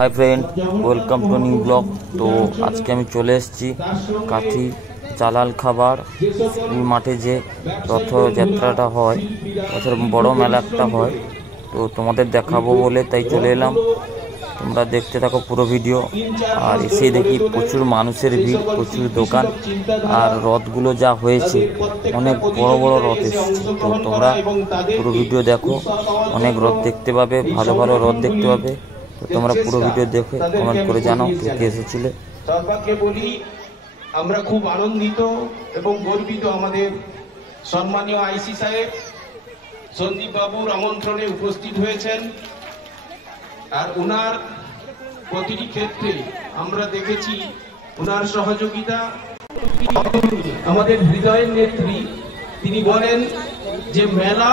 Hi friend, welcome to new blog. तो आज के चले काठी जालाल खाबार स्कूल माठे जे रथयात्राटा হয় বছর বড় মেলা একটা হয়। তো তোমাদের দেখাবো বলে তাই চলে এলাম। তোমরা দেখতে থাকো পুরো ভিডিও। আর এসে দেখি প্রচুর মানুষের ভিড়, প্রচুর দোকান, আর রথগুলো যা হয়েছে অনেক বড় বড় রথ এসেছে। তো তোমরা পুরো ভিডিও দেখো, অনেক রথ দেখতে পাবে, ভালো ভালো রথ দেখতে পাবে। তো তোমরা পুরো ভিডিও দেখে কমেন্ট করে জানাও কে এসেছিলে। সর্বাকে বলি আমরা খুব আনন্দিত এবং গর্বিত আমাদের সম্মানীয় আইসি সাহেব সন্দীপ বাবুর আমন্ত্রণে উপস্থিত হয়েছেন। আর ওনার প্রতিটি ক্ষেত্রে আমরা দেখেছি ওনার সহযোগিতা। আমাদের হৃদয়ের নেত্রী তিনি বলেন যে মেলা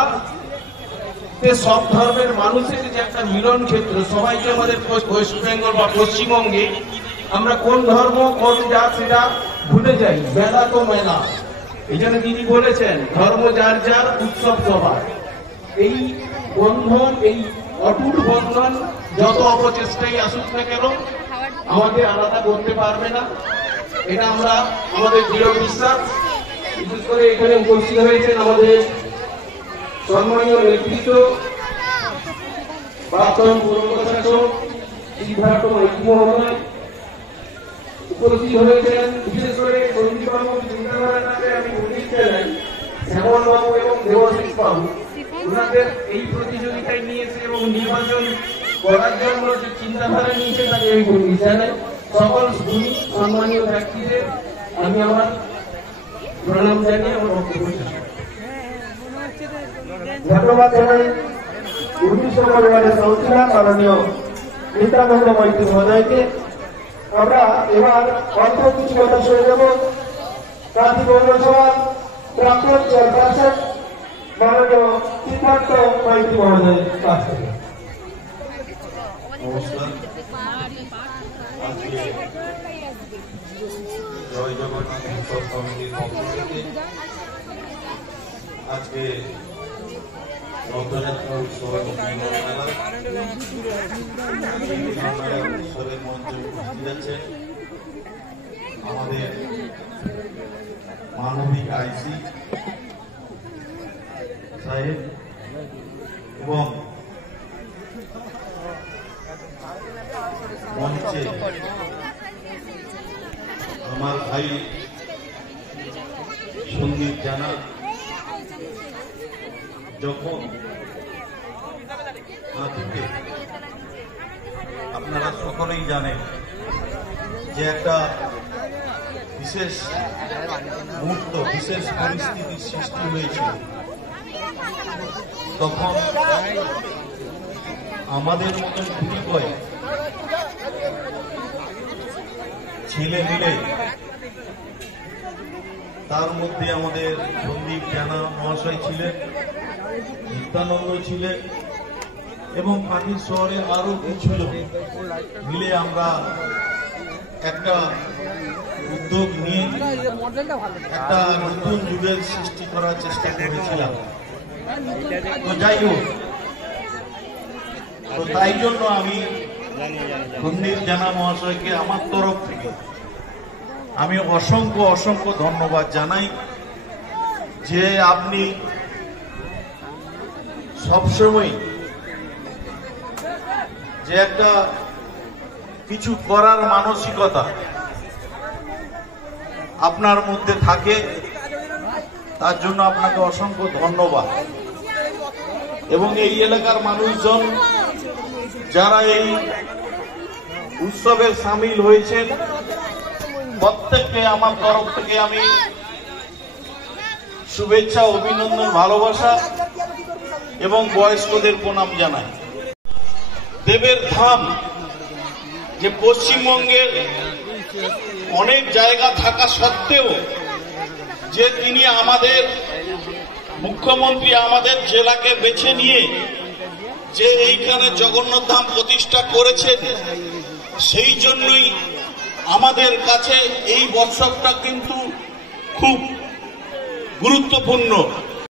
সব ধর্মের মানুষের যে একটা মিলন ক্ষেত্র, সবাইকে আমাদের ওয়েস্ট বেঙ্গল বা পশ্চিমবঙ্গে আমরা কোন ধর্ম কোন জাত সেটা ভুলে যাই। মেলা তো মেলা, এই জন্য তিনি বলেছেন ধর্ম যার যার, উৎসব সবার। এই বন্ধন, এই অটুট বন্ধন যত অপচেষ্টাই আসুক না কেন আমাদের আলাদা করতে পারবে না, এটা আমরা আমাদের দৃঢ় বিশ্বাস। বিশেষ করে এখানে উপস্থিত হয়েছেন আমাদের সম্মানীয় নেতৃত্ব, প্রাক্তন পৌর প্রশাসক সিদ্ধার্থ মাইতি মহোদয় উপস্থিত হয়েছেন। বিশেষ করে সন্দীপবাবুর চিন্তাধারাটাকে আমি বলতে চাই, শ্যামলবাবু এবং দেবাশিস বাবু ওনাদের এই প্রতিযোগিতায় নিয়েছে এবং নির্বাচন করার জন্য যে চিন্তাধারা নিয়েছে তাকে আমি বলতে চাই। সকল গুণী সম্মানীয় ব্যক্তিদের আমি আমার প্রণাম জানিয়ে আমার বক্তব্য ধন্যবাদ জানাই উদ্দেশ্য পরিবারের কাউন্সিলর মাননীয় নিত্যানন্দ মাইতি মহোদয়কে। আমরা এবার অল্প কিছু কথা শুনে যাব কাঁথি পৌরসভার প্রাক্তন চেয়ারপারসন মাননীয় সিদ্ধার্থ মাইতি মহোদয়ের কাছ থেকে। নমস্কার। জয় জগন্নাথ উৎসব কমিটির পক্ষ থেকে আজকে রথযাত্রা উৎসব উৎসবের মঞ্চে উপস্থিত আছেন আমাদের মানবিক আইসি সাহেব এবং মঞ্চে আমার ভাই সন্দীপ জানা। যখন আপনারা সকলেই জানেন যে একটা বিশেষ মুহূর্ত, বিশেষ পরিস্থিতির সৃষ্টি হয়েছিল, তখন আমাদের মতন গুটি কয়েক ছেলে মিলে, তার মধ্যে আমাদের সন্দীপ জানা মহাশয় ছিলেন, নিত্যানন্দ ছিলেন এবং কাঁথির শহরের আরো কিছু লোক মিলে আমরা একটা উদ্যোগ নিয়ে একটা নতুন যুগের সৃষ্টি করার চেষ্টা করেছিলাম। তো যাই হোক, তো তাই জন্য আমি সন্দীপ জানা মহাশয়কে আমার তরফ থেকে আমি অসংখ্য অসংখ্য ধন্যবাদ জানাই যে আপনি সবসময় যে একটা কিছু করার মানসিকতা আপনার মধ্যে থাকে, তার জন্য আপনাকে অসংখ্য ধন্যবাদ। এবং এই এলাকার মানুষজন যারা এই উৎসবে সামিল হয়েছেন প্রত্যেককে আমার তরফ থেকে আমি শুভেচ্ছা, অভিনন্দন, ভালোবাসা এবং বয়স্কদের প্রণাম জানাই। দেবের ধাম যে পশ্চিমবঙ্গের অনেক জায়গা থাকা সত্ত্বেও যে তিনি আমাদের মুখ্যমন্ত্রী আমাদের জেলাকে বেছে নিয়ে যে এইখানে জগন্নাথ ধাম প্রতিষ্ঠা করেছেন, সেই জন্যই আমাদের কাছে এই বৎসরটা কিন্তু খুব গুরুত্বপূর্ণ।